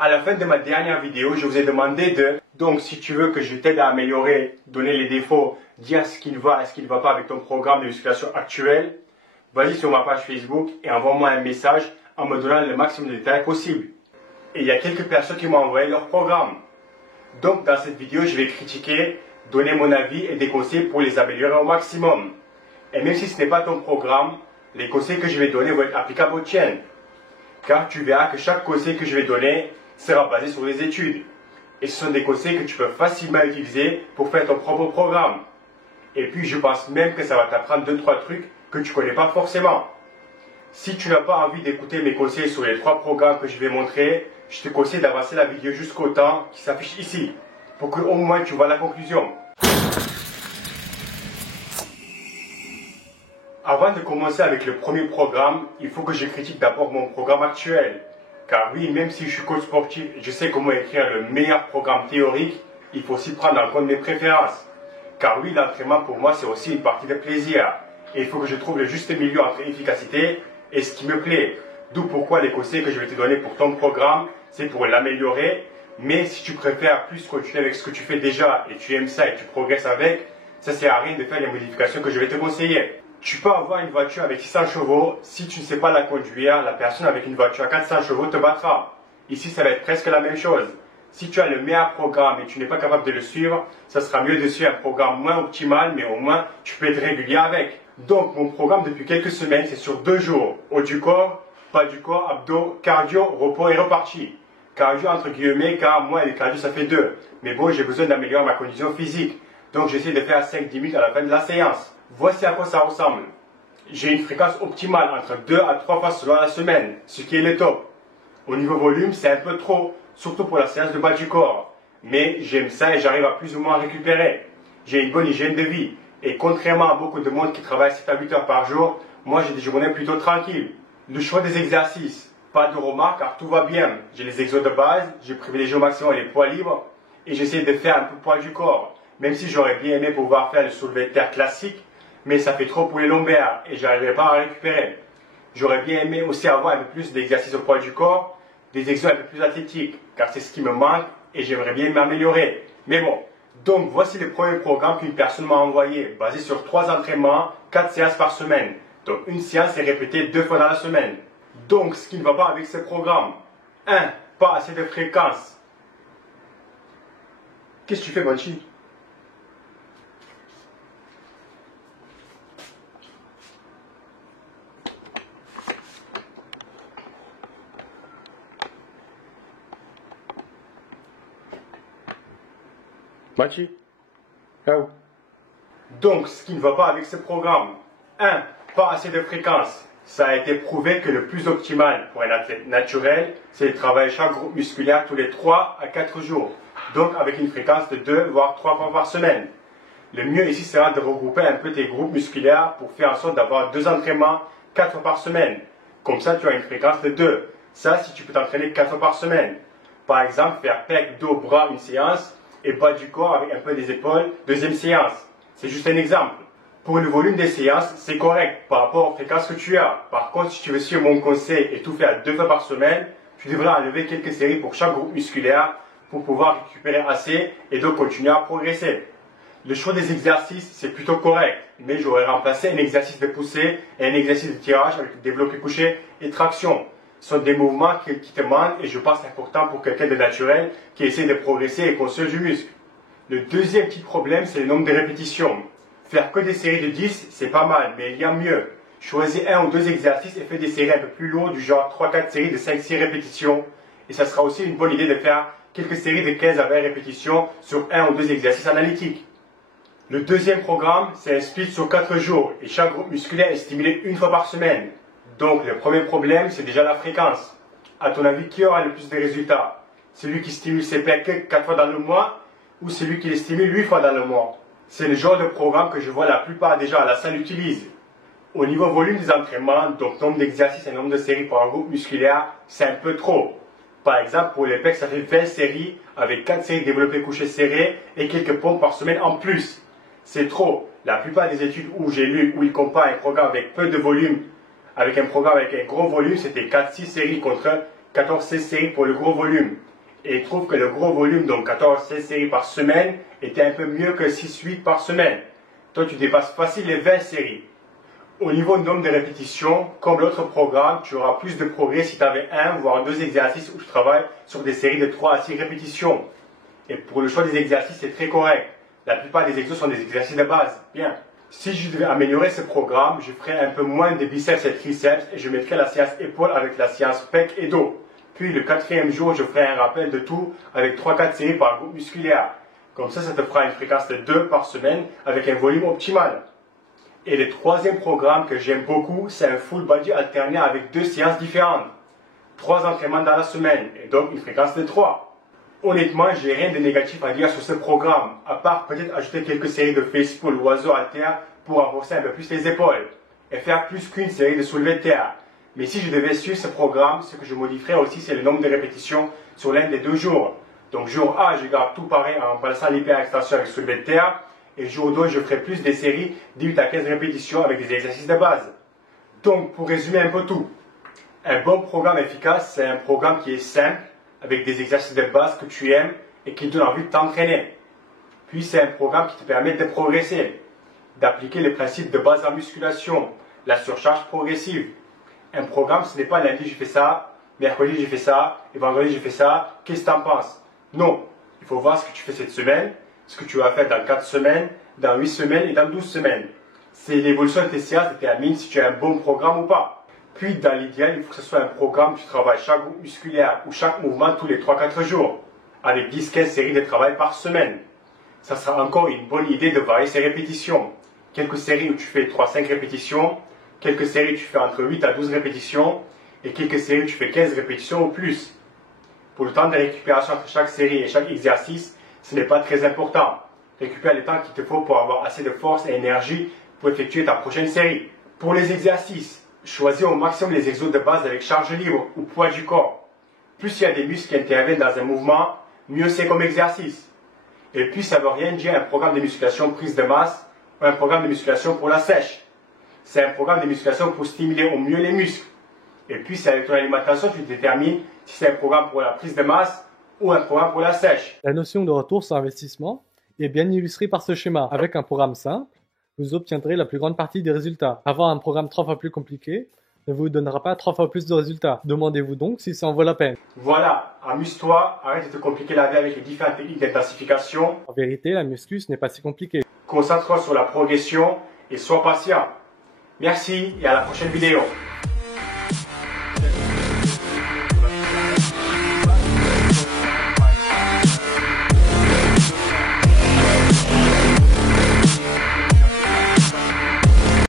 À la fin de ma dernière vidéo, je vous ai demandé donc si tu veux que je t'aide à améliorer, donner les défauts, dire ce qui va et ce qui ne va pas avec ton programme de musculation actuel, vas-y sur ma page Facebook et envoie-moi un message en me donnant le maximum de détails possible. Et il y a quelques personnes qui m'ont envoyé leur programme. Donc dans cette vidéo, je vais critiquer, donner mon avis et des conseils pour les améliorer au maximum. Et même si ce n'est pas ton programme, les conseils que je vais donner vont être applicables aux tiennes. Car tu verras que chaque conseil que je vais donner sera basé sur des études. Et ce sont des conseils que tu peux facilement utiliser pour faire ton propre programme. Et puis je pense même que ça va t'apprendre 2-3 trucs que tu ne connais pas forcément. Si tu n'as pas envie d'écouter mes conseils sur les 3 programmes que je vais montrer, je te conseille d'avancer la vidéo jusqu'au temps qui s'affiche ici, pour que au moins tu vois la conclusion. Avant de commencer avec le premier programme, il faut que je critique d'abord mon programme actuel. Car oui, même si je suis coach sportif et je sais comment écrire le meilleur programme théorique, il faut aussi prendre en compte mes préférences. Car oui, l'entraînement pour moi c'est aussi une partie de plaisir. Et il faut que je trouve le juste milieu entre efficacité et ce qui me plaît. D'où pourquoi les conseils que je vais te donner pour ton programme, c'est pour l'améliorer. Mais si tu préfères plus continuer avec ce que tu fais déjà et tu aimes ça et tu progresses avec, ça ne sert à rien de faire les modifications que je vais te conseiller. Tu peux avoir une voiture avec 600 chevaux, si tu ne sais pas la conduire, la personne avec une voiture à 400 chevaux te battra. Ici, ça va être presque la même chose. Si tu as le meilleur programme et tu n'es pas capable de le suivre, ça sera mieux de suivre un programme moins optimal, mais au moins tu peux être régulier avec. Donc, mon programme depuis quelques semaines, c'est sur 2 jours. Haut du corps, bas du corps, abdos, cardio, repos et reparti. Cardio entre guillemets, car moi, le cardio, ça fait 2. Mais bon, j'ai besoin d'améliorer ma condition physique. Donc, j'essaie de faire 5-10 minutes à la fin de la séance. Voici à quoi ça ressemble. J'ai une fréquence optimale entre 2 à 3 fois selon la semaine, ce qui est le top. Au niveau volume, c'est un peu trop, surtout pour la séance de bas du corps. Mais j'aime ça et j'arrive à plus ou moins récupérer. J'ai une bonne hygiène de vie. Et contrairement à beaucoup de monde qui travaille 7 à 8 heures par jour, moi j'ai des journées plutôt tranquilles. Le choix des exercices, pas de remarques car tout va bien. J'ai les exos de base, j'ai privilégié au maximum les poids libres et j'essaie de faire un peu de poids du corps. Même si j'aurais bien aimé pouvoir faire le soulevé de terre classique, mais ça fait trop pour les lombaires et j'arriverai pas à récupérer. J'aurais bien aimé aussi avoir un peu plus d'exercices au poids du corps, des exos un peu plus athlétiques, car c'est ce qui me manque et j'aimerais bien m'améliorer. Mais bon, donc voici le premier programme qu'une personne m'a envoyé, basé sur 3 entraînements, 4 séances par semaine. Donc une séance est répétée 2 fois dans la semaine. Donc ce qui ne va pas avec ce programme. 1. Pas assez de fréquence. Qu'est-ce que tu fais, Banchi? Machi, là-haut. Donc, ce qui ne va pas avec ce programme. 1. Pas assez de fréquence. Ça a été prouvé que le plus optimal pour un athlète naturel, c'est de travailler chaque groupe musculaire tous les 3 à 4 jours. Donc, avec une fréquence de 2 voire 3 fois par semaine. Le mieux ici sera de regrouper un peu tes groupes musculaires pour faire en sorte d'avoir 2 entraînements 4 fois par semaine. Comme ça, tu as une fréquence de 2. Ça, si tu peux t'entraîner 4 fois par semaine. Par exemple, faire pec, dos, bras, une séance. Et bas du corps avec un peu des épaules, deuxième séance. C'est juste un exemple. Pour le volume des séances, c'est correct par rapport aux fréquences que tu as. Par contre, si tu veux suivre mon conseil et tout faire 2 fois par semaine, tu devras enlever quelques séries pour chaque groupe musculaire pour pouvoir récupérer assez et donc continuer à progresser. Le choix des exercices, c'est plutôt correct, mais j'aurais remplacé un exercice de poussée et un exercice de tirage avec développé couché et traction. Ce sont des mouvements qui te manquent et je pense important pour quelqu'un de naturel qui essaie de progresser et construire du muscle. Le deuxième petit problème, c'est le nombre de répétitions. Faire que des séries de 10, c'est pas mal, mais il y a mieux. Choisis 1 ou 2 exercices et fais des séries un peu plus lourdes, du genre 3-4 séries de 5-6 répétitions. Et ça sera aussi une bonne idée de faire quelques séries de 15 à 20 répétitions sur 1 ou 2 exercices analytiques. Le deuxième programme, c'est un split sur 4 jours et chaque groupe musculaire est stimulé 1 fois par semaine. Donc le premier problème, c'est déjà la fréquence. À ton avis, qui aura le plus de résultats? Celui qui stimule ses pecs 4 fois dans le mois ou celui qui les stimule 8 fois dans le mois? C'est le genre de programme que je vois la plupart des gens à la salle utilisent. Au niveau volume des entraînements, donc nombre d'exercices et nombre de séries par un groupe musculaire, c'est un peu trop. Par exemple, pour les pecs, ça fait 20 séries avec 4 séries développées couchées serrées et quelques pompes par semaine en plus. C'est trop. La plupart des études où j'ai lu, où ils comparent un programme avec peu de volume avec un programme avec un gros volume, c'était 4-6 séries contre 14-16 séries pour le gros volume. Et il trouve que le gros volume, donc 14-16 séries par semaine, était un peu mieux que 6-8 par semaine. Toi, tu dépasses facile les 20 séries. Au niveau du nombre de répétitions, comme l'autre programme, tu auras plus de progrès si tu avais un voire deux exercices où tu travailles sur des séries de 3 à 6 répétitions. Et pour le choix des exercices, c'est très correct. La plupart des exos sont des exercices de base. Bien. Si je devais améliorer ce programme, je ferais un peu moins de biceps et triceps et je mettrais la séance épaules avec la séance pec et dos. Puis le 4e jour, je ferai un rappel de tout avec 3-4 séries par groupe musculaire. Comme ça te fera une fréquence de 2 par semaine avec un volume optimal. Et le 3e programme que j'aime beaucoup, c'est un full body alterné avec 2 séances différentes. 3 entraînements dans la semaine et donc une fréquence de 3. Honnêtement, j'ai rien de négatif à dire sur ce programme, à part peut-être ajouter quelques séries de face pull ou oiseau halter pour renforcer un peu plus les épaules et faire plus qu'une série de soulevés de terre. Mais si je devais suivre ce programme, ce que je modifierais aussi, c'est le nombre de répétitions sur l'un des 2 jours. Donc jour A, je garde tout pareil en remplaçant l'hyperextension avec soulevé de terre. Et jour 2, je ferai plus des séries de 8 à 15 répétitions avec des exercices de base. Donc, pour résumer un peu tout, un bon programme efficace, c'est un programme qui est simple, avec des exercices de base que tu aimes et qui te donne envie de t'entraîner. Puis, c'est un programme qui te permet de progresser, d'appliquer les principes de base en musculation, la surcharge progressive. Un programme, ce n'est pas lundi, je fais ça, mercredi, j'ai fait ça, et vendredi, j'ai fait ça, qu'est-ce que tu en penses? Non, il faut voir ce que tu fais cette semaine, ce que tu vas faire dans 4 semaines, dans 8 semaines et dans 12 semaines. C'est l'évolution de tes séances qui détermine si tu as un bon programme ou pas. Puis, dans l'idéal, il faut que ce soit un programme où tu travailles chaque groupe musculaire ou chaque mouvement tous les 3-4 jours, avec 10-15 séries de travail par semaine. Ça sera encore une bonne idée de varier ses répétitions. Quelques séries où tu fais 3-5 répétitions, quelques séries où tu fais entre 8 à 12 répétitions, et quelques séries où tu fais 15 répétitions ou plus. Pour le temps de récupération entre chaque série et chaque exercice, ce n'est pas très important. Récupère le temps qu'il te faut pour avoir assez de force et énergie pour effectuer ta prochaine série. Pour les exercices, choisis au maximum les exos de base avec charge libre ou poids du corps. Plus il y a des muscles qui interviennent dans un mouvement, mieux c'est comme exercice. Et puis ça ne veut rien dire un programme de musculation prise de masse ou un programme de musculation pour la sèche. C'est un programme de musculation pour stimuler au mieux les muscles. Et puis c'est avec ton alimentation que tu détermines si c'est un programme pour la prise de masse ou un programme pour la sèche. La notion de retour sur investissement est bien illustrée par ce schéma. Avec un programme simple, vous obtiendrez la plus grande partie des résultats. Avoir un programme 3 fois plus compliqué ne vous donnera pas 3 fois plus de résultats. Demandez-vous donc si ça en vaut la peine. Voilà, amuse-toi, arrête de te compliquer la vie avec les différentes techniques d'intensification. En vérité, la muscu, ce n'est pas si compliqué. Concentre-toi sur la progression et sois patient. Merci et à la prochaine vidéo.